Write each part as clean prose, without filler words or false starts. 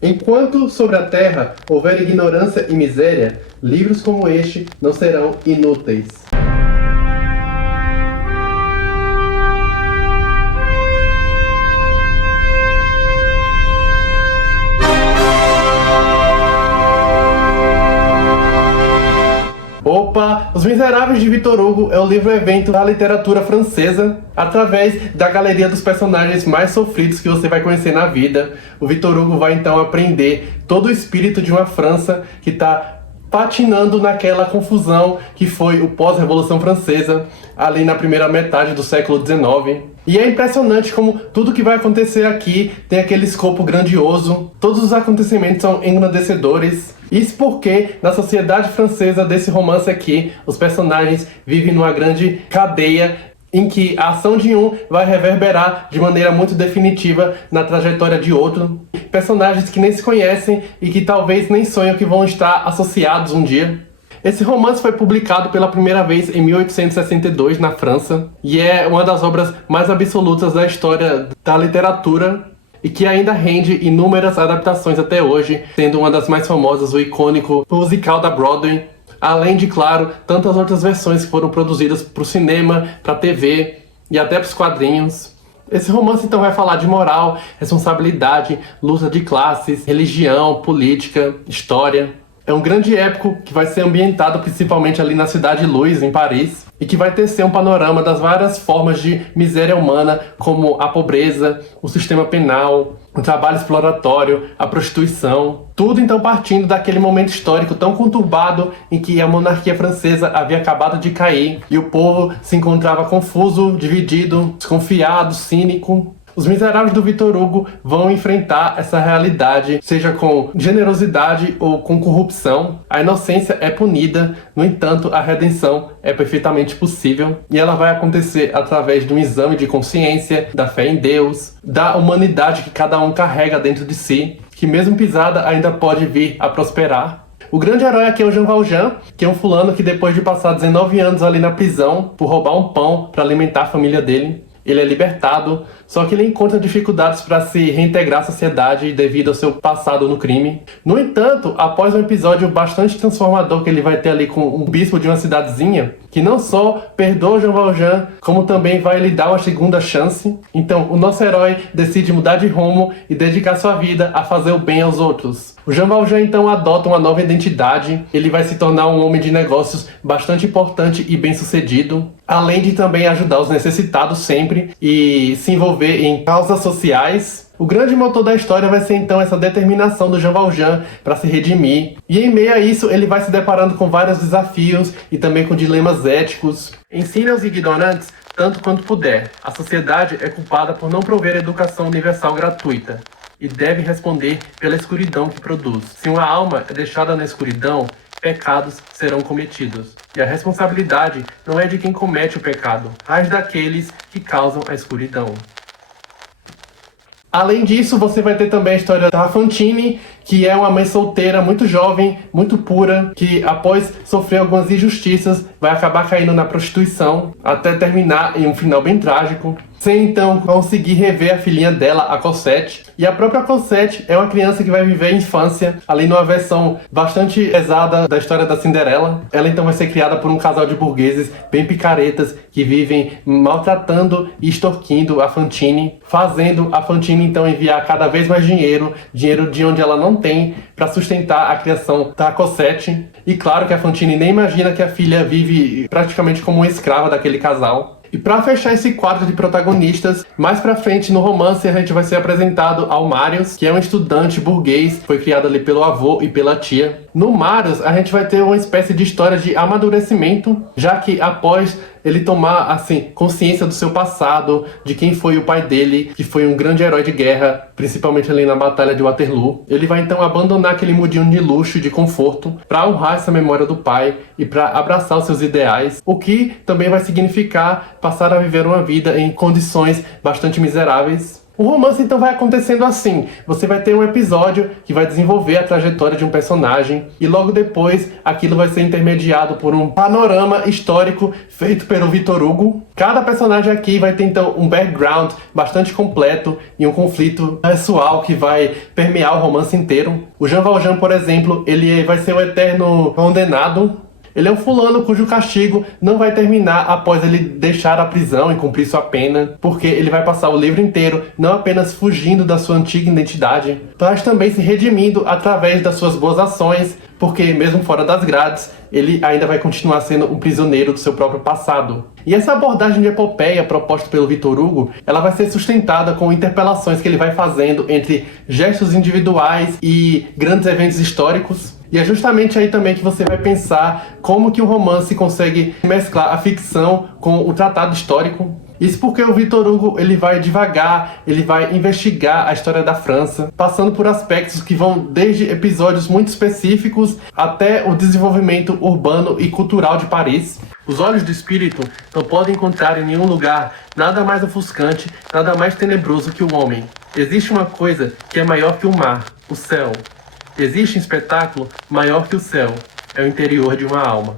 Enquanto sobre a terra houver ignorância e miséria, livros como este não serão inúteis. Opa! Os Miseráveis de Victor Hugo é o livro-evento da literatura francesa, através da galeria dos personagens mais sofridos que você vai conhecer na vida. O Victor Hugo vai então aprender todo o espírito de uma França que está patinando naquela confusão que foi o pós-Revolução Francesa, ali na primeira metade do século XIX. E é impressionante como tudo que vai acontecer aqui tem aquele escopo grandioso, todos os acontecimentos são engrandecedores. Isso porque, na sociedade francesa desse romance aqui, os personagens vivem numa grande cadeia em que a ação de um vai reverberar de maneira muito definitiva na trajetória de outro. Personagens que nem se conhecem e que talvez nem sonham que vão estar associados um dia. Esse romance foi publicado pela primeira vez em 1862 na França e é uma das obras mais absolutas da história da literatura e que ainda rende inúmeras adaptações até hoje, sendo uma das mais famosas o icônico musical da Broadway, além de, claro, tantas outras versões que foram produzidas para o cinema, para a TV e até para os quadrinhos. Esse romance então vai falar de moral, responsabilidade, luta de classes, religião, política, história. É um grande épico que vai ser ambientado principalmente ali na Cidade Luz, em Paris, e que vai tecer um panorama das várias formas de miséria humana, como a pobreza, o sistema penal, o trabalho exploratório, a prostituição. Tudo então partindo daquele momento histórico tão conturbado em que a monarquia francesa havia acabado de cair e o povo se encontrava confuso, dividido, desconfiado, cínico. Os Miseráveis do Victor Hugo vão enfrentar essa realidade, seja com generosidade ou com corrupção. A inocência é punida, no entanto, a redenção é perfeitamente possível. E ela vai acontecer através de um exame de consciência, da fé em Deus, da humanidade que cada um carrega dentro de si, que mesmo pisada ainda pode vir a prosperar. O grande herói aqui é o Jean Valjean, que é um fulano que depois de passar 19 anos ali na prisão por roubar um pão para alimentar a família dele, ele é libertado, só que ele encontra dificuldades para se reintegrar à sociedade devido ao seu passado no crime. No entanto, após um episódio bastante transformador que ele vai ter ali com um bispo de uma cidadezinha, que não só perdoa Jean Valjean, como também vai lhe dar uma segunda chance. Então, o nosso herói decide mudar de rumo e dedicar sua vida a fazer o bem aos outros. O Jean Valjean então adota uma nova identidade, ele vai se tornar um homem de negócios bastante importante e bem-sucedido, além de também ajudar os necessitados sempre e se envolver em causas sociais. O grande motor da história vai ser então essa determinação do Jean Valjean para se redimir. E em meio a isso ele vai se deparando com vários desafios e também com dilemas éticos. Ensine aos ignorantes tanto quanto puder. A sociedade é culpada por não prover educação universal gratuita e deve responder pela escuridão que produz. Se uma alma é deixada na escuridão, pecados serão cometidos. E a responsabilidade não é de quem comete o pecado, mas daqueles que causam a escuridão. Além disso, você vai ter também a história da Fantine, que é uma mãe solteira muito jovem, muito pura, que após sofrer algumas injustiças, vai acabar caindo na prostituição, até terminar em um final bem trágico, sem então conseguir rever a filhinha dela, a Cosette. E a própria Cosette é uma criança que vai viver a infância, ali numa versão bastante pesada da história da Cinderela. Ela então vai ser criada por um casal de burgueses bem picaretas, que vivem maltratando e extorquindo a Fantine, fazendo a Fantine então enviar cada vez mais dinheiro de onde ela não tem, para sustentar a criação da Cosette. E claro que a Fantine nem imagina que a filha vive praticamente como uma escrava daquele casal. E para fechar esse quadro de protagonistas, mais pra frente no romance a gente vai ser apresentado ao Marius, que é um estudante burguês, foi criado ali pelo avô e pela tia. No Marius a gente vai ter uma espécie de história de amadurecimento, já que após ele tomar, assim, consciência do seu passado, de quem foi o pai dele, que foi um grande herói de guerra, principalmente ali na Batalha de Waterloo. Ele vai então abandonar aquele mundinho de luxo e de conforto para honrar essa memória do pai e para abraçar os seus ideais, o que também vai significar passar a viver uma vida em condições bastante miseráveis. O romance então vai acontecendo assim, você vai ter um episódio que vai desenvolver a trajetória de um personagem e logo depois aquilo vai ser intermediado por um panorama histórico feito pelo Victor Hugo. Cada personagem aqui vai ter então um background bastante completo e um conflito pessoal que vai permear o romance inteiro. O Jean Valjean, por exemplo, ele vai ser o eterno condenado. Ele é um fulano cujo castigo não vai terminar após ele deixar a prisão e cumprir sua pena, porque ele vai passar o livro inteiro não apenas fugindo da sua antiga identidade, mas também se redimindo através das suas boas ações, porque mesmo fora das grades, ele ainda vai continuar sendo um prisioneiro do seu próprio passado. E essa abordagem de epopeia proposta pelo Victor Hugo, ela vai ser sustentada com interpelações que ele vai fazendo entre gestos individuais e grandes eventos históricos. E é justamente aí também que você vai pensar como que o romance consegue mesclar a ficção com o tratado histórico. Isso porque o Victor Hugo ele vai devagar, ele vai investigar a história da França, passando por aspectos que vão desde episódios muito específicos até o desenvolvimento urbano e cultural de Paris. Os olhos do espírito não podem encontrar em nenhum lugar nada mais ofuscante, nada mais tenebroso que o homem. Existe uma coisa que é maior que o mar, o céu. Existe um espetáculo maior que o céu, é o interior de uma alma.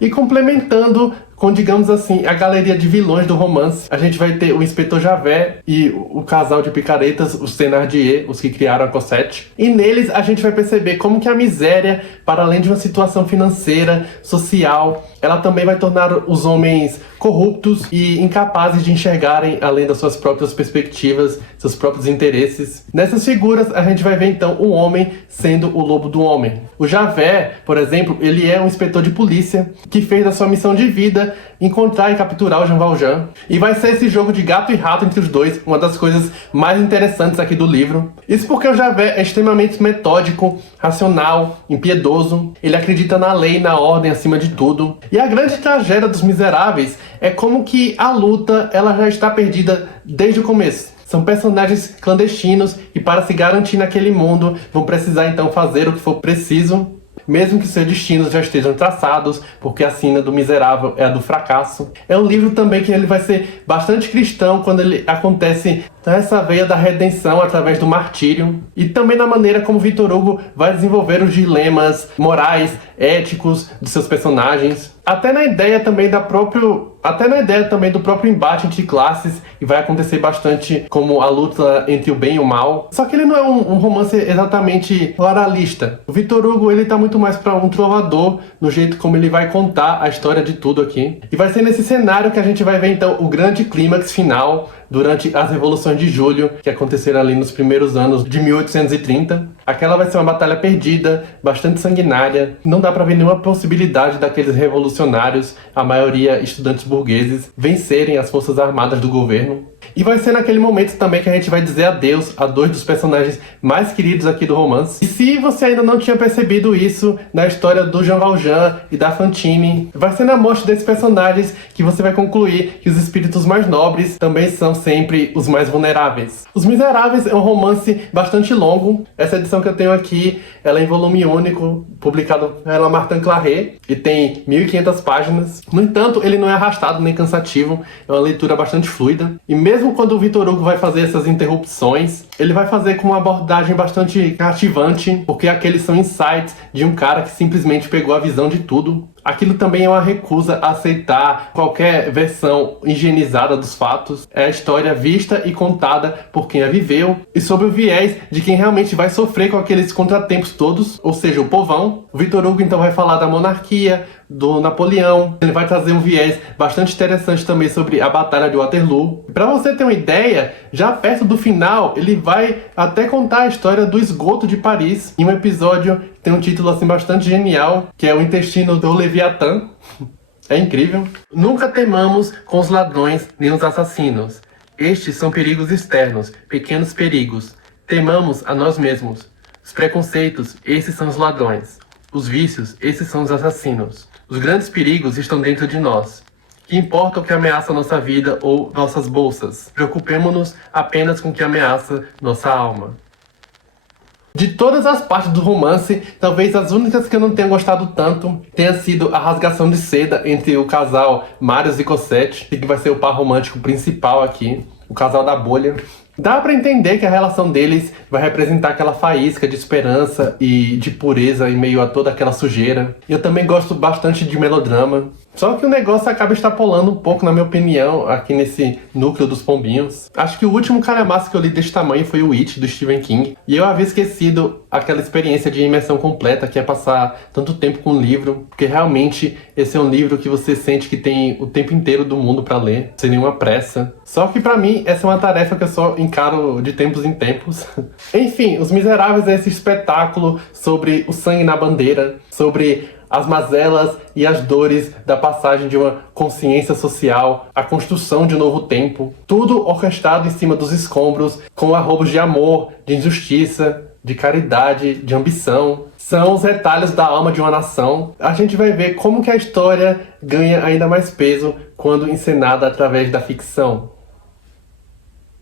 E complementando com, digamos assim, a galeria de vilões do romance, a gente vai ter o Inspetor Javert e o casal de picaretas, os Thénardier, os que criaram a Cosette. E neles a gente vai perceber como que a miséria, para além de uma situação financeira, social, ela também vai tornar os homens corruptos e incapazes de enxergarem além das suas próprias perspectivas, seus próprios interesses. Nessas figuras a gente vai ver então o homem sendo o lobo do homem. O Javert, por exemplo, ele é um inspetor de polícia que fez da sua missão de vida encontrar e capturar o Jean Valjean. E vai ser esse jogo de gato e rato entre os dois uma das coisas mais interessantes aqui do livro. Isso porque o Javert é extremamente metódico, racional, impiedoso. Ele acredita na lei e na ordem acima de tudo. E a grande tragédia dos Miseráveis é como que a luta ela já está perdida desde o começo. São personagens clandestinos e para se garantir naquele mundo vão precisar então fazer o que for preciso, mesmo que seus destinos já estejam traçados, porque a sina do miserável é a do fracasso. É um livro também que ele vai ser bastante cristão quando ele acontece nessa veia da redenção através do martírio, e também na maneira como Victor Hugo vai desenvolver os dilemas morais, éticos dos seus personagens, até na ideia também do próprio embate entre classes, e vai acontecer bastante como a luta entre o bem e o mal. Só que ele não é um romance exatamente moralista. O Victor Hugo ele tá muito mais para um trovador no jeito como ele vai contar a história de tudo aqui. E vai ser nesse cenário que a gente vai ver então o grande clímax final durante as revoluções de julho, que aconteceram ali nos primeiros anos de 1830. Aquela vai ser uma batalha perdida, bastante sanguinária. Não dá para ver nenhuma possibilidade daqueles revolucionários, a maioria estudantes burgueses, vencerem as forças armadas do governo. E vai ser naquele momento também que a gente vai dizer adeus a dois dos personagens mais queridos aqui do romance. E se você ainda não tinha percebido isso na história do Jean Valjean e da Fantine, vai ser na morte desses personagens que você vai concluir que os espíritos mais nobres também são sempre os mais vulneráveis. Os Miseráveis é um romance bastante longo. Essa edição que eu tenho aqui, ela é em volume único, publicado pela Martin Claret, e tem 1.500 páginas. No entanto, ele não é arrastado nem cansativo, é uma leitura bastante fluida. E mesmo quando o Victor Hugo vai fazer essas interrupções, ele vai fazer com uma abordagem bastante cativante, porque aqueles são insights de um cara que simplesmente pegou a visão de tudo. Aquilo também é uma recusa a aceitar qualquer versão higienizada dos fatos. É a história vista e contada por quem a viveu e sob o viés de quem realmente vai sofrer com aqueles contratempos todos, ou seja, o povão. O Victor Hugo então vai falar da monarquia, do Napoleão. Ele vai trazer um viés bastante interessante também sobre a Batalha de Waterloo. Para você ter uma ideia, já perto do final, ele vai até contar a história do esgoto de Paris, em um episódio que tem um título assim bastante genial, que é O Intestino do Leviatã. É incrível. Nunca temamos com os ladrões nem os assassinos. Estes são perigos externos, pequenos perigos. Temamos a nós mesmos. Os preconceitos, esses são os ladrões. Os vícios, esses são os assassinos. Os grandes perigos estão dentro de nós. Que importa o que ameaça nossa vida ou nossas bolsas? Preocupemo-nos apenas com o que ameaça nossa alma. De todas as partes do romance, talvez as únicas que eu não tenha gostado tanto tenha sido a rasgação de seda entre o casal Marius e Cosette, que vai ser o par romântico principal aqui. o casal da bolha. Dá pra entender que a relação deles vai representar aquela faísca de esperança e de pureza em meio a toda aquela sujeira. Eu também gosto bastante de melodrama. Só que o negócio acaba extrapolando um pouco, na minha opinião, aqui nesse núcleo dos pombinhos. Acho que o último calhamaço que eu li desse tamanho foi o It, do Stephen King. E eu havia esquecido aquela experiência de imersão completa, que é passar tanto tempo com o livro. Porque realmente esse é um livro que você sente que tem o tempo inteiro do mundo pra ler, sem nenhuma pressa. Só que pra mim, essa é uma tarefa que eu só encaro de tempos em tempos. Enfim, Os Miseráveis é esse espetáculo sobre o sangue na bandeira, sobre as mazelas e as dores da passagem de uma consciência social, a construção de um novo tempo. Tudo orquestrado em cima dos escombros, com arroubos de amor, de injustiça, de caridade, de ambição. São os retalhos da alma de uma nação. A gente vai ver como que a história ganha ainda mais peso quando encenada através da ficção.